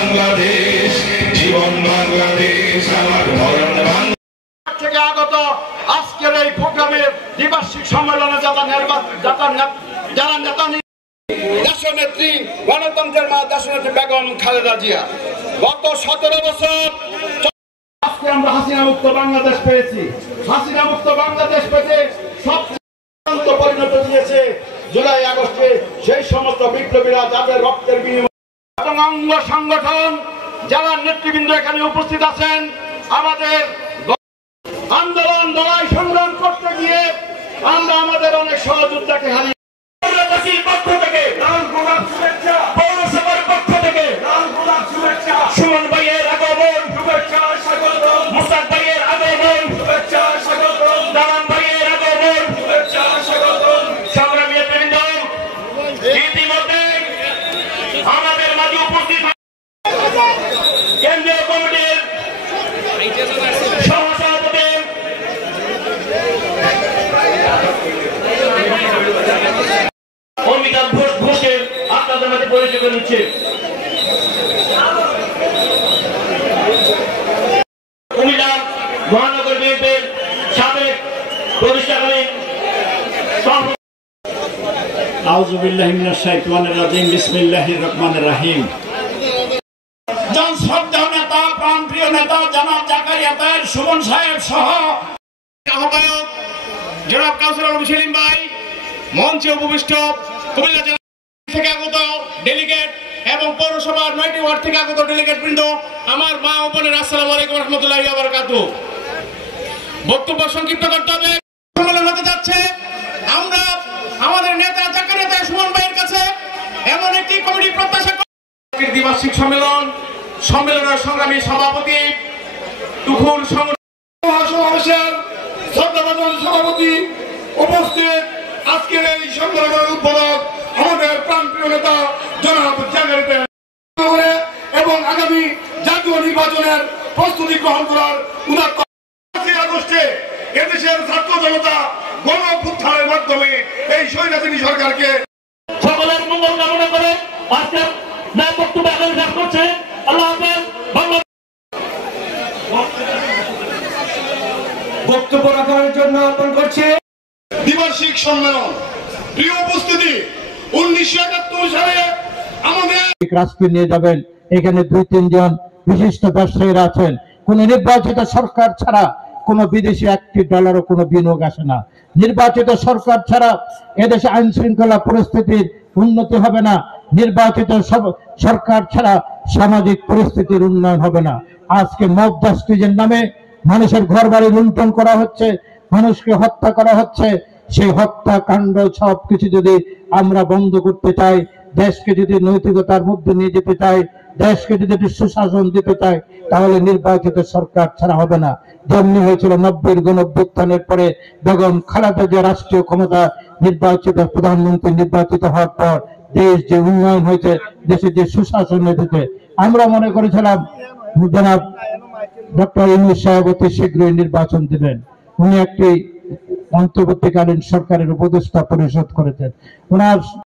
বাংলাদেশ জীবন বাংলাদেশ আমার মরণ থেকে আগত আজকের এই প্রোগ্রামের দ্বিবার্ষিক সম্মেলনে যারা নেতা দেশনেত্রী গণতন্ত্রের মা দেশনেত্রী বেগম খালেদা জিয়া গত 17 বছর আজকে আমরা হাসিনা মুক্ত বাংলাদেশ পেয়েছি। হাসিনা মুক্ত বাংলাদেশ পেতে সবচেয়ে পরিণত দিয়েছে জুলাই আগস্টে সেই সমস্ত বিপ্লবীরা যাদের রক্তের বিনিময়ে এবং অঙ্গ সংগঠন যারা নেতৃবৃন্দ এখানে উপস্থিত আছেন, আমাদের আন্দোলন লড়াই সংগ্রাম করতে গিয়ে আমরা আমাদের অনেক সহযোদ্ধাকে হারিয়ে পক্ষ থেকে পৌরসভার পক্ষ থেকে সুমন ভাইয়ের আগমন শুভেচ্ছা স্বাগতম, মুসাদ ভাইয়ের আগমন শুভেচ্ছা স্বাগতম, দালান ভাইয়ের আগমন শুভেচ্ছা স্বাগতম। সংগ্রামী নেতৃবৃন্দ, ইতিমধ্যে আমাদের মাঝে উপস্থিত কেন্দ্রীয় কমিটির সহসভাপতি অমিতাভ ঘোষকে আপনাদের মাঝে পরিচয় করে দিচ্ছে। কুমিল্লা মহানগর বিএনপির সাবেক প্রতিষ্ঠাকালীন আউযু বিল্লাহি মিনাশ শাইতানির রাজিম বিসমিল্লাহির রহমানির রহিম। শ্রদ্ধা নেতা, প্রাণপ্রিয় নেতা জনাব জাকারিয়া তাহের সুমন সাহেব সহ আহ্বায়ক জনাব কাউসার সেলিম ভাই, মঞ্চে উপবিষ্ট কুমিল্লা জেলা থেকে আগত ডেলিগেট এবং পৌরসভার 9টি ওয়ার্ড থেকে আগত ডেলিগেট বৃন্দ, আমার মা ও বোনের আসসালামু আলাইকুম ওয়া রাহমাতুল্লাহি ওয়া বারাকাতুহু। বক্তব্য সংক্ষিপ্ত করতে হবে। সম্মেলন হতে যাচ্ছে। আমরা আমাদের নেতা জাকারিয়া তাহের সুমন ভাইয়ের কাছে এমন একটি কমিটি প্রত্যাশা করি। দ্বিবার্ষিক সম্মেলনের সংগ্রামী সভাপতি তুখুর সমাবেশের শ্রদ্ধাভাজন সভাপতি উপস্থিত আজকের এই সম্মেলনের উদ্বোধক আমাদের প্রাণপ্রিয় নেতা জনাব জাকারিয়া তাহের এবং আগামী জাতীয় নির্বাচনের প্রস্তুতি গ্রহণ করার উদাত্ত আগস্টে এদেশের ছাত্র জনতা গণ অভ্যুত্থানের মাধ্যমে এই স্বৈরাচারী সরকারকে সকলের মঙ্গল কামনা করে আজকে বক্তব্য আকাঙ্ক্ষা করছে। আল্লাহ হাফেজ। বক্তব্য রাখার জন্য আহ্বান করছে দ্বিবার্ষিক সম্মেলন। প্রিয় উপস্থিতি, 1971 সালে আমাদের রাষ্ট্র নিয়ে যাবেন। এখানে 2-3 জন বিশিষ্ট ব্যবসায়ীরা আছেন। কোন নির্বাচিত সরকার ছাড়া কোন বিদেশি $1 কোনো বিনিয়োগ আসে না। নির্বাচিত সরকার ছাড়া এদেশে আইন শৃঙ্খলা পরিস্থিতির উন্নতি হবে না। নির্বাচিত সরকার ছাড়া সামাজিক পরিস্থিতির উন্নয়ন হবে না। আজকে মব জাস্টিসের নামে মানুষের ঘর বাড়ি লুণ্ঠন করা হচ্ছে, মানুষকে হত্যা করা হচ্ছে। সেই হত্যাকাণ্ড সবকিছু যদি আমরা বন্ধ করতে চাই, দেশকে যদি নৈতিকতার মধ্যে নিয়ে যেতে চাই, দেশকে যদি সুশাসন দিতে চাই, তাহলে নির্বাচিত সরকার ছাড়া হবে না। যেমনি হয়েছিল 90-এর গণঅভ্যুত্থানের পরে বেগম খালেদা জিয়া রাষ্ট্রীয় ক্ষমতা নির্বাচিত প্রধানমন্ত্রী নির্বাচিত হওয়ার পর দেশ যে উন্নয়ন হয়েছে, দেশে যে সুশাসন হয়েছে, আমরা মনে করেছিলাম জনাব ডক্টর ইউনূস সাহেব অতি শীঘ্রই নির্বাচন দিবেন। উনি একটি অন্তর্বর্তীকালীন সরকারের উপদেষ্টা পরিষদ করেছেন। ওনার